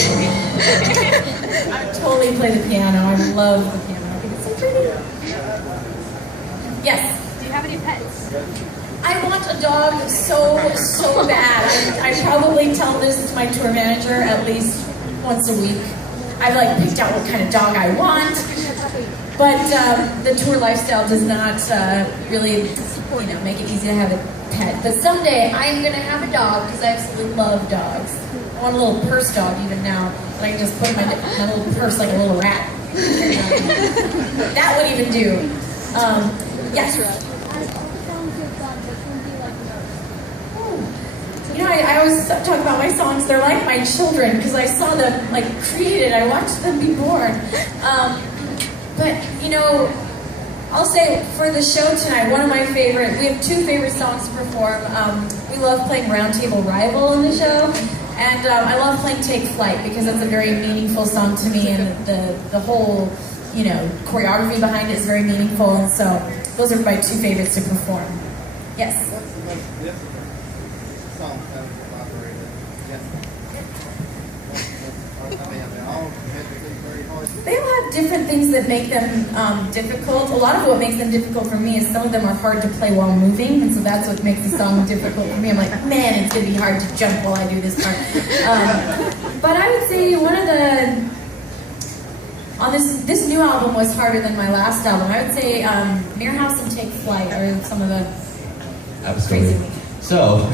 I would totally play the piano. I love the piano. I think it's so pretty. Yes? Do you have any pets? I want a dog so bad. I probably tell this to my tour manager at least once a week. I've like picked out what kind of dog I want, but the tour lifestyle does not really, make it easy to have a pet. But someday I'm gonna have a dog because I absolutely love dogs. I want a little purse dog even now that I can just put in my little purse like a little rat. That would even do. Yes. I always talk about my songs. They're like my children because I saw them created. I watched them be born. But I'll say for the show tonight, one of my favorite. We have two favorite songs to perform. We love playing Round Table Rival in the show, and I love playing Take Flight because that's a very meaningful song to me, and the whole choreography behind it is very meaningful. And so those are my two favorites to perform. Yes. They all have different things that make them difficult. A lot of what makes them difficult for me is some of them are hard to play while moving, and so that's what makes the song difficult for me. I'm like, man, it's going to be hard to jump while I do this part. But I would say one of on this new album was harder than my last album. I would say Mirror House and Take Flight are some of the Absolutely. crazy. So,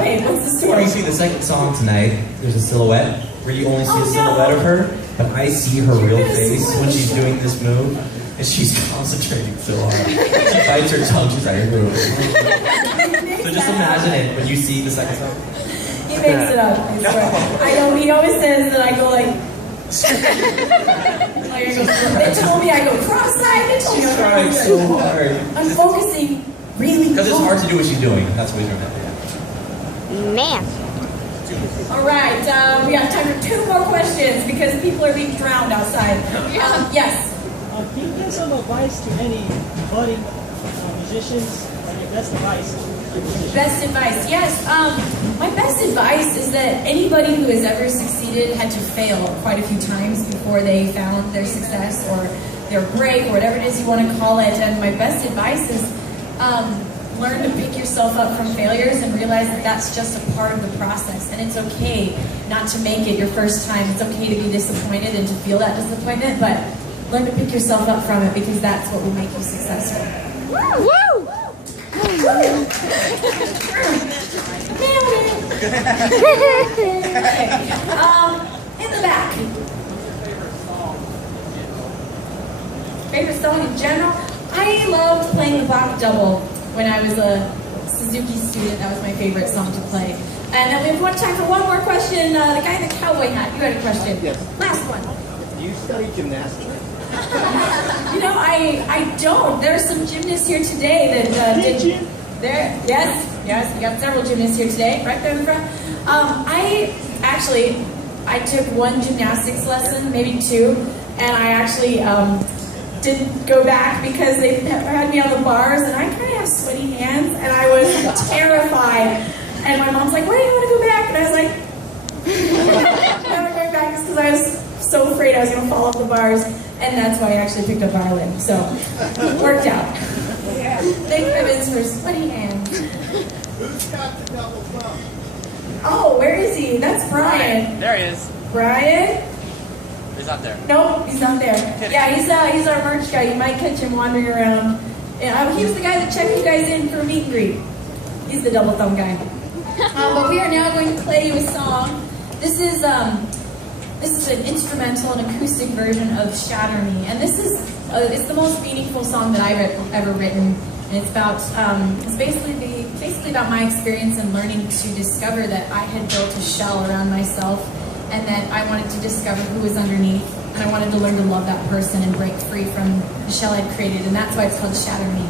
Wait, what's the when story? you see the second song tonight, there's a silhouette where you only see a silhouette of her, but I see her real face when she's doing this move, and she's concentrating so hard. She bites her tongue, she's like, so just imagine it when you see the second song. He makes it up, I swear. I know, he always says that I go like... They told me I go cross-eyed, they told me I go trying so hard. I'm focusing really Because it's hard to do what she's doing. That's what he's doing. Man. All right, we have time for two more questions because people are being drowned outside. Yes? Can you give some advice to any budding musicians? Your best advice? Best advice, yes. My best advice is that anybody who has ever succeeded had to fail quite a few times before they found their success or their break or whatever it is you want to call it. And my best advice is learn to pick yourself up from failures and realize that that's just a part of the process. And it's okay not to make it your first time. It's okay to be disappointed and to feel that disappointment, but learn to pick yourself up from it because that's what will make you successful. Woo! Woo! In the back. Favorite song in general? I loved playing the Bach double when I was a Suzuki student. That was my favorite song to play. And then we have time for one more question. The guy in the cowboy hat, you had a question. Yes. Last one. Do you study gymnastics? I don't. There's some gymnasts here today that Did you? There, yes, we got several gymnasts here today, right there in the front. I took one gymnastics lesson, maybe two, and I actually didn't go back because they had me on the bars, and I kind of have sweaty hands, and I was terrified. And my mom's like, "Why do you want to go back?" And I was like, "I'm not going back," because I was so afraid I was going to fall off the bars, and that's why I actually picked up violin. So it worked out. Yeah. Thank heavens for sweaty hands. Who's got the double thumb? Oh, where is he? That's Brian. There he is. Brian? He's not there. Nope, he's not there. Yeah, he's our merch guy. You might catch him wandering around. And he was the guy that checked you guys in for a meet and greet. He's the double thumb guy. But we are now going to play you a song. This is an instrumental and acoustic version of "Shatter Me," and this is it's the most meaningful song that I've ever written. And it's about it's basically about my experience in learning to discover that I had built a shell around myself, and that I wanted to discover who was underneath, and I wanted to learn to love that person and break free from the shell I'd created, and that's why it's called "Shatter Me."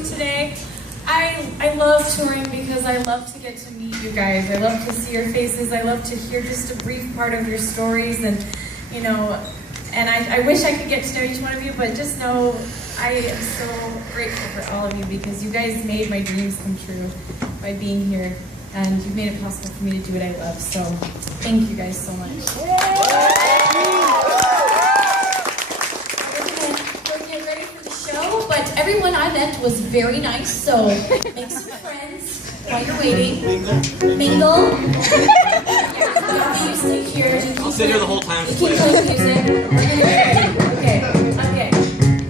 person today. I love touring because I love to get to meet you guys. I love to see your faces. I love to hear just a brief part of your stories, and you know, and I wish I could get to know each one of you, but just know I am so grateful for all of you because you guys made my dreams come true by being here, and you've made it possible for me to do what I love. So thank you guys so much. We're getting ready for the show, but everyone I met was very nice, so make some friends while you're waiting. Mingle. Yeah, you stay here. I'll sit here the whole time. You keep playing music. We're gonna get ready. Okay. Okay.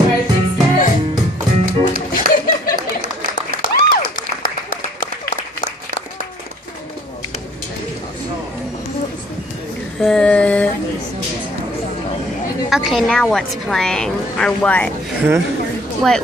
All right. Thanks, guys. Okay, now what's playing? Or what? Huh? What